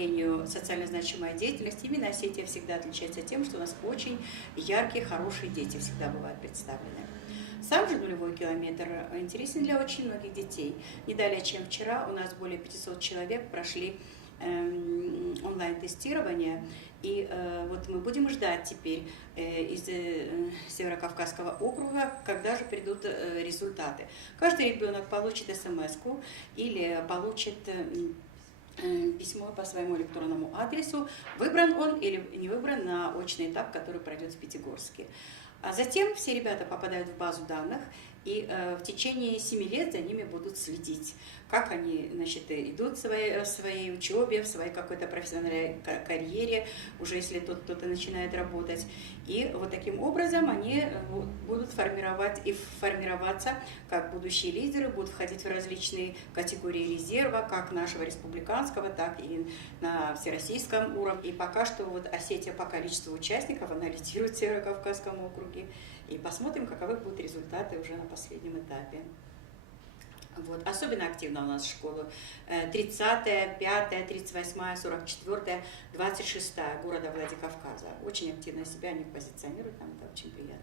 направлению социально значимая деятельность, именно Осетия всегда отличается тем, что у нас очень яркие, хорошие дети всегда бывают представлены. Сам же нулевой километр интересен для очень многих детей. Не далее, чем вчера, у нас более 500 человек прошли онлайн-тестирование. И вот мы будем ждать теперь из Северокавказского округа, когда же придут результаты. Каждый ребенок получит смс-ку или получит письмо по своему электронному адресу, выбран он или не выбран на очный этап, который пройдет в Пятигорске. А затем все ребята попадают в базу данных, и в течение 7 лет за ними будут следить, как они, значит, идут в своей учебе, в своей какой-то профессиональной карьере, уже если тут кто-то начинает работать. И вот таким образом они будут формироваться как будущие лидеры, будут входить в различные категории резерва, как нашего республиканского, так и на всероссийском уровне. И пока что вот Осетия по количеству участников, она лидирует в Северокавказском округе. И посмотрим, каковы будут результаты уже на последнем этапе. Вот. Особенно активно у нас школы 30-я, 5-я, 38-я, 44-я, 26-я города Владикавказа. Очень активно себя они позиционируют, нам это очень приятно.